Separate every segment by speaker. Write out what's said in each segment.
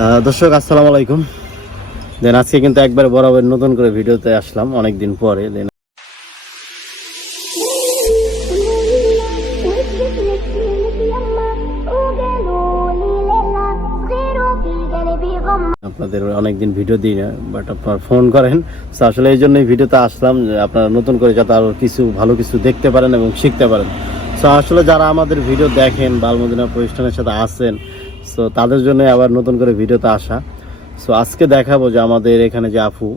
Speaker 1: দর্শক, আসসালামু আলাইকুম। দেন আজকে কিন্তু একবার বরাবর নতুন করে ভিডিওতে আসলাম অনেক দিন পরে। দেন আপনাদের অনেকদিন ভিডিও দিই না বাট আপনারা ফোন করেন। তো আসলে এই জন্যই ভিডিওতে আসলাম, যে আপনারা নতুন করে যাতে আরও কিছু, ভালো কিছু দেখতে পারেন এবং শিখতে পারেন। তো আসলে যারা আমাদের ভিডিও দেখেন বালমদিনা প্রতিষ্ঠানের সাথে আসেন সো তাদের জন্য আবার নতুন করে ভিডিওতে আসা। সো আজকে দেখাবো যে আমাদের এখানে যে আফু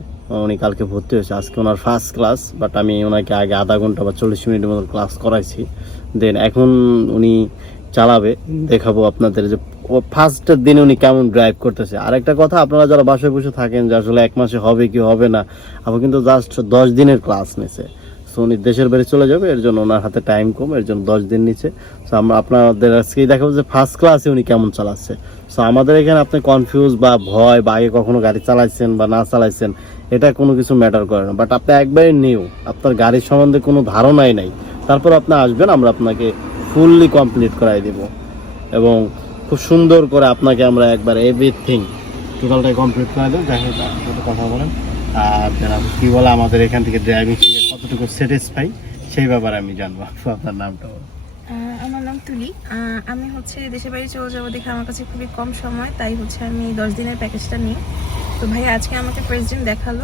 Speaker 1: উনি কালকে ভর্তি হয়েছে। আজকে ওনার ফার্স্ট ক্লাস বাট আমি ওনাকে আগে আধা ঘণ্টা বা চল্লিশ মিনিটের মতো ক্লাস করাইছি। দেন এখন উনি চালাবে। দেখাবো আপনাদের যে ফার্স্টের দিনে উনি কেমন ড্রাইভ করতেছে। আরেকটা কথা, আপনারা যারা বাসায় বসে থাকেন যে আসলে এক মাসে হবে কি হবে না, আপু কিন্তু জাস্ট দশ দিনের ক্লাস নিছে। উনি দেশের বাইরে চলে যাবে, এর জন্য ওনার হাতে টাইম কম, এর জন্য দশ দিন নিচে। সো আমরা আপনাদের আজকেই দেখাবো যে ফার্স্ট ক্লাসে উনি কেমন চালাচ্ছে। সো আমাদের এখানে আপনি কনফিউজ বা ভয় বা আগে কখনো গাড়ি চালাইছেন বা না চালাইছেন, এটা কোনো কিছু ম্যাটার করে না। বাট আপনি একবারে নিউ আপনার গাড়ির সম্বন্ধে কোনো ধারণাই নাই। তারপর আপনি আসবেন, আমরা আপনাকে ফুললি কমপ্লিট করাই দেব। এবং খুব সুন্দর করে আপনাকে আমরা একবার এভরিথিং টোটালটাই কমপ্লিট করে দেবো। কথা বলেন। আর যারা কি বলে আমাদের এখান থেকে ড্রাইভিং শিখে কতটুকু স্যাটিসফাই সেই ব্যাপারে আমি জানব। আপনার নামটা
Speaker 2: আমার নাম তুলি। আমি হচ্ছে দেশের বাড়ি চলে যাব দেখে আমার কাছে খুবই কম সময়, তাই হচ্ছে আমি দশ দিনের প্যাকেজটা নিই। তো ভাই আজকে আমাকে ফার্স্ট দিন দেখাল।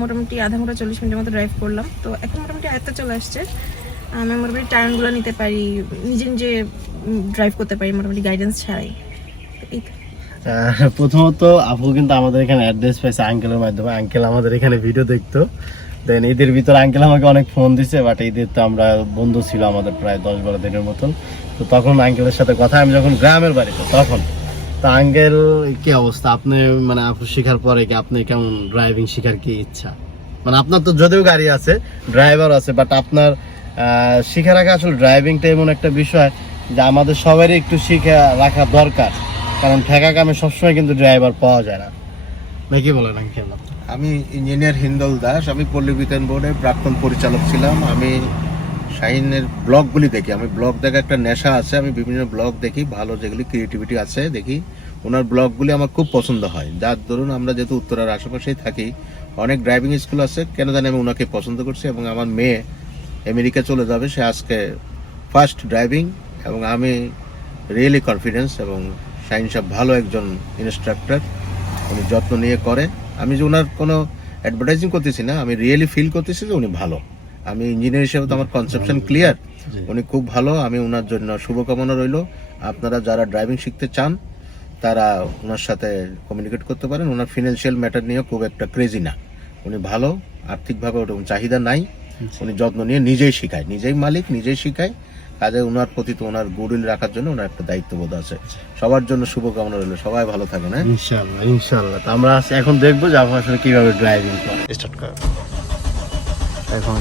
Speaker 2: মোটামুটি আধা ঘণ্টা চল্লিশ মিনিটের মতো ড্রাইভ করলাম। তো এখন মোটামুটি আয়ত্তা চলে আসছে। আমি মোটামুটি টার্নগুলো নিতে পারি, নিজে নিজে ড্রাইভ করতে পারি, মোটামুটি গাইডেন্স ছাড়াই। তো এই
Speaker 1: প্রথমত আপু কিন্তু আমাদের এখানে অ্যাড্রেস পাইছে আঙ্কেলের মাধ্যমে। আঙ্কেল আমাদের এখানে ভিডিও দেখতো। দেন ঈদের ভিতরে আঙ্কেল আমাকে অনেক ফোন দিছে বাট ঈদের তো আমরা বন্ধু ছিল আমাদের প্রায় দশ বারো দিনের মতন। তো তখন আঙ্কেলের সাথে কথা আমি যখন গ্রামের বাড়িতে তখন। তো আঙ্কেল কি অবস্থা? আপনি মানে আপু শেখার পরে কি আপনি কেমন ড্রাইভিং শেখার কি ইচ্ছা? মানে আপনার তো যদিও গাড়ি আছে ড্রাইভার আছে বাট আপনার আহ, শিখে রাখা আসলে ড্রাইভিংটা এমন একটা বিষয় যে আমাদের সবারই একটু শিখে রাখা দরকার। কারণ ঠেকা কামে সবসময় কিন্তু ড্রাইভার পাওয়া যায় না। নাকি বলেন আঙ্কেল?
Speaker 3: আমি ইঞ্জিনিয়ার হিন্দল দাস, আমি পল্লী বিতান বোর্ডের প্রাক্তন পরিচালক ছিলাম। আমি শাহিনের ব্লগগুলি দেখি, আমি ব্লগ দেখা একটা নেশা আছে, আমি বিভিন্ন ব্লগ দেখি, ভালো যেগুলি ক্রিয়েটিভিটি আছে দেখি। ওনার ব্লগগুলি আমার খুব পছন্দ হয়। যার ধরুন আমরা যেহেতু উত্তরার আশেপাশেই থাকি, অনেক ড্রাইভিং স্কুল আছে, কেন জানি আমি ওনাকে পছন্দ করছি এবং আমার মেয়ে আমেরিকা চলে যাবে, সে আজকে ফার্স্ট ড্রাইভিং এবং আমি রিয়েলি কনফিডেন্স এবং শাহিন সাহেব ভালো একজন ইনস্ট্রাক্টর উনি যত্ন নিয়ে করে আমি যে ওনার কোনো অ্যাডভার্টাইজিং করতেছি না আমি রিয়েলি ফিল করতেছি যে উনি ভালো। আমি ইঞ্জিনিয়ার হিসেবে তো আমার কনসেপশন ক্লিয়ার উনি খুব ভালো আমি ওনার জন্য শুভকামনা রইল। আপনারা যারা ড্রাইভিং শিখতে চান তারা ওনার সাথে কমিউনিকেট করতে পারেন। ওনার ফিনান্সিয়াল ম্যাটার নিয়ে খুব একটা ক্রেজি না। উনি ভালো আর্থিকভাবে ওরকম চাহিদা নাই। উনি যত্ন নিয়ে নিজেই শিখায়। নিজেই মালিক নিজেই শিখায়। কাজে ওনার প্রতি তো ওনার গুডউইল রাখার জন্য ওনার একটা দায়িত্ববোধ আছে। সবার জন্য শুভকামনা রইল। সবাই ভালো থাকেন হ্যাঁ?
Speaker 1: ইনশাল্লাহ ইনশাল্লাহ তো আমরা এখন দেখব যে আপু আসলে কীভাবে ড্রাইভিং করে। স্টার্ট করে। এখন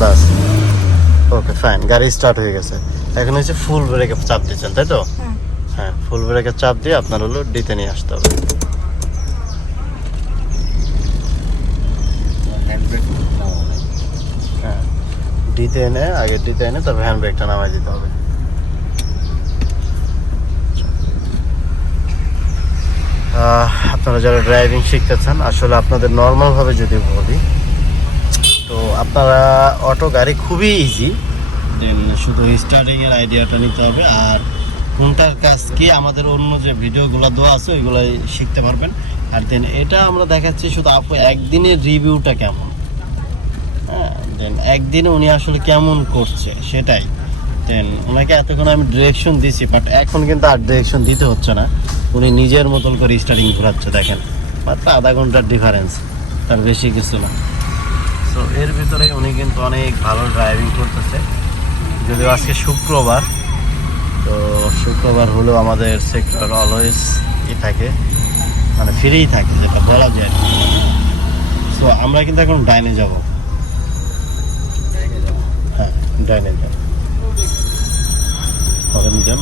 Speaker 1: বাস। ওকে ফাইন গাড়ি স্টার্ট হয়ে গেছে। এখন হচ্ছে ফুল ব্রেকে চাপ দিচ্ছেন তাই তো? হ্যাঁ। ফুল ব্রেকে চাপ দিয়ে আপনার হলো ডিতে নিয়ে আসতে হবে। ডিতে এনে আগে ডিতে এনে তারপর হ্যান্ড ব্রেকটা নামাই দিতে হবে। আপনারা যারা ড্রাইভিং শিখতে চান, আসলে আপনাদের নর্মালভাবে যদি বলি, তো আপনারা অটো গাড়ি খুবই ইজি দেন শুধু স্টার্টিং এর আইডিয়াটা নিতে হবে, আর কোনটার কাজ কি, আমাদের অন্য যে ভিডিওগুলো দেওয়া আছে ওইগুলো শিখতে পারবেন। আর দেন এটা আমরা দেখাচ্ছি শুধু আপু, একদিনের রিভিউটা কেমন? হ্যাঁ দেন, একদিনে উনি আসলে কেমন করছে, সেটাই। দেন, ওনাকে এতক্ষণ আমি ডিরেকশন দিছি বাট এখন কিন্তু আর ডিরেকশন দিতে হচ্ছে না। উনি নিজের মতন করে স্টার্টিং ঘোরাচ্ছে দেখেন। মাত্র আধা ঘণ্টার ডিফারেন্স তার বেশি কিছু না। তো এর ভিতরে উনি কিন্তু অনেক ভালো ড্রাইভিং করতেছে। যদিও আজকে শুক্রবার, তো শুক্রবার হলেও আমাদের সেক্টর অলওয়েজ ই থাকে। মানে ফ্রিই থাকে, যেটা বলা যায়। তো আমরা কিন্তু এখন ডাইনে যাব। ডাইনে যাব হরেন দেন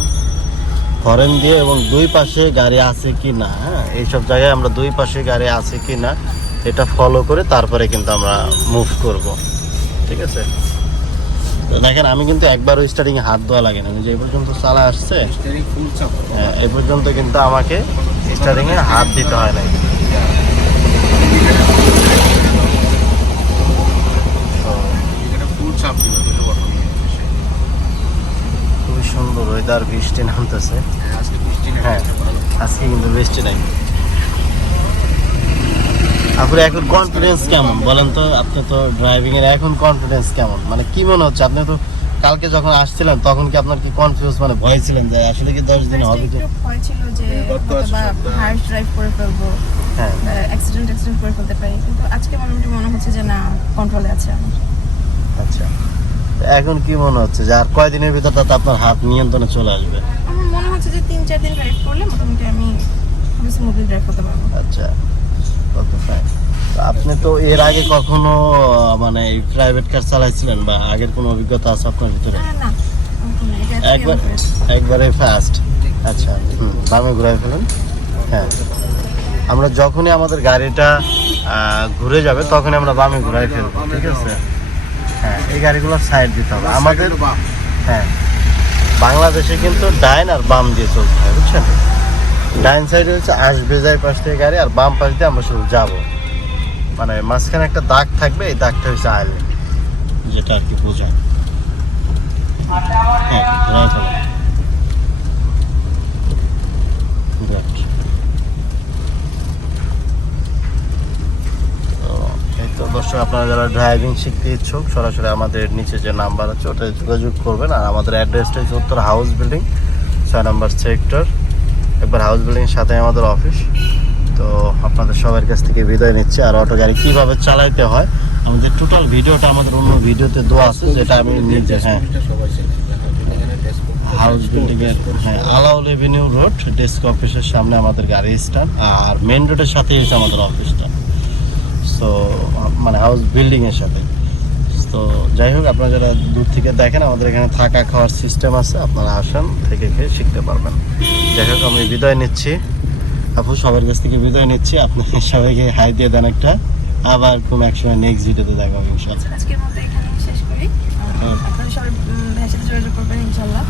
Speaker 1: হরেন দিয়ে এবং দুই পাশে গাড়ি আছে কি না হ্যাঁ? এইসব জায়গায় আমরা দুই পাশে গাড়ি আছে কি না এটা ফলো করে তারপরে কিন্তু আমরা মুভ করব। ঠিক আছে? তো দেখেন আমি কিন্তু একবারও স্টার্টিং হাত দেওয়া লাগে না যে এই পর্যন্ত চালা আসছে হ্যাঁ, এ পর্যন্ত কিন্তু আমাকে স্টার্টিং এ হাত দিতে হয় নাই
Speaker 3: এটা ফুল চাপ দিবে এটা অটোমেটিক
Speaker 1: খুবই সুন্দর ওয়েদার বৃষ্টি নামতেছে।
Speaker 3: নেই।
Speaker 1: হ্যাঁ আজকে কিন্তু বৃষ্টি নাই। আপনার এখন কনফিডেন্স কেমন? বলেন তো আপনি তো ড্রাইভিং এর এখন কনফিডেন্স কেমন? মানে কি মনে হচ্ছে? আপনি তো কালকে যখন আসছিলেন তখন কি আপনার কি কনফিউজ মানে ভয় ছিলেন যে আসলে কি দশ দিনে হবে কি?
Speaker 2: ভয় ছিল যে। হার্শ ড্রাইভ করে ফেলব
Speaker 1: হ্যাঁ।
Speaker 2: অ্যাক্সিডেন্ট অ্যাক্সিডেন্ট করে ফেলতে পারি। কিন্তু আজকে মোটামুটি মনে হচ্ছে যে না কন্ট্রোলে আছে আমার।
Speaker 1: আচ্ছা। এখন কি মনে হচ্ছে যে আর কয়দিনের ভিতর তাতে আপনার হাত নিয়ন্ত্রণে চলে আসবে?
Speaker 2: আমার মনে হচ্ছে যে তিন চার দিন ড্রাইভ করলে মোটামুটি আমি স্মুথলি ড্রাইভ করতে পারব।
Speaker 1: আচ্ছা ফাইন আপনি তো এর আগে কখনো মানে প্রাইভেট কার চালাইছিলেন বা আগের কোনো অভিজ্ঞতা আছে আপনার ভিতরে?
Speaker 2: না। আজকেই
Speaker 1: একবার একবারে ফার্স্ট আচ্ছা হুম বামে ঘুরাই ফেলুন। হ্যাঁ। আমরা যখনই আমাদের গাড়িটা ঘুরে যাবে তখনই আমরা বামে ঘুরাই ফেলব ঠিক আছে? হ্যাঁ এই গাড়িগুলো সাইড দিতে হবে। আমাদের হ্যাঁ। বাংলাদেশে কিন্তু ডাইন আর বাম দিয়ে চলতে হয় বুঝছেন? ডাইন সাইডে হচ্ছে আসবে যায় পাশ থেকে গাড়ি আর বাম পাশ দিয়ে আমরা শুধু যাব। মানে মাঝখানে একটা দাগ থাকবে এই দাগটা হচ্ছে আইল যেটা আর কি বোঝায়। হ্যাঁ ঘোরায় ফেলো। Good. তো এই তো দর্শক, আপনারা যারা ড্রাইভিং শিখতে ইচ্ছুক, সরাসরি আমাদের নিচে যে নাম্বার আছে, ওটায় যোগাযোগ করবেন। আর আমাদের অ্যাড্রেসটা হচ্ছে উত্তর হাউস বিল্ডিং ছয় নম্বর সেক্টর একবার হাউস বিল্ডিং সাথে আমাদের অফিস তো আপনাদের সবার কাছ থেকে বিদায় নিচ্ছে। আর অটো গাড়ি কীভাবে চালাইতে হয়, আমাদের টোটাল ভিডিওটা আমাদের অন্য ভিডিওতে দেওয়া আছে, যেটা আমি নিজে হ্যাঁ। হাউস বিল্ডিং এর হ্যাঁ আলাউল এভিনিউ রোড ডেস্ক অফিসের সামনে আমাদের গাড়ি স্ট্যান্ড আর মেন রোডের সাথেই হচ্ছে আমাদের অফিসটা সো মানে হাউস বিল্ডিংয়ের সাথে। তো যাই হোক আপনারা যারা দূর থেকে দেখেন আমাদের এখানে থাকা খাওয়ার সিস্টেম আছে আপনারা আসেন থেকে খেয়ে শিখতে পারবেন। যাই হোক আমি বিদায় নিচ্ছি। আপু সবার কাছ থেকে বিদায় নিচ্ছি। আপনার সবাইকে হাই দিয়ে দেন একটা। আবার কোন এক সময় নেক্সট ভিডিওতে দেখা হবে ইনশাল্লাহ
Speaker 2: আজকের মতো এখানে শেষ করি।
Speaker 1: হ্যাঁ।
Speaker 2: আপনারা সবাই যোগাযোগ করবেন ইনশাল্লাহ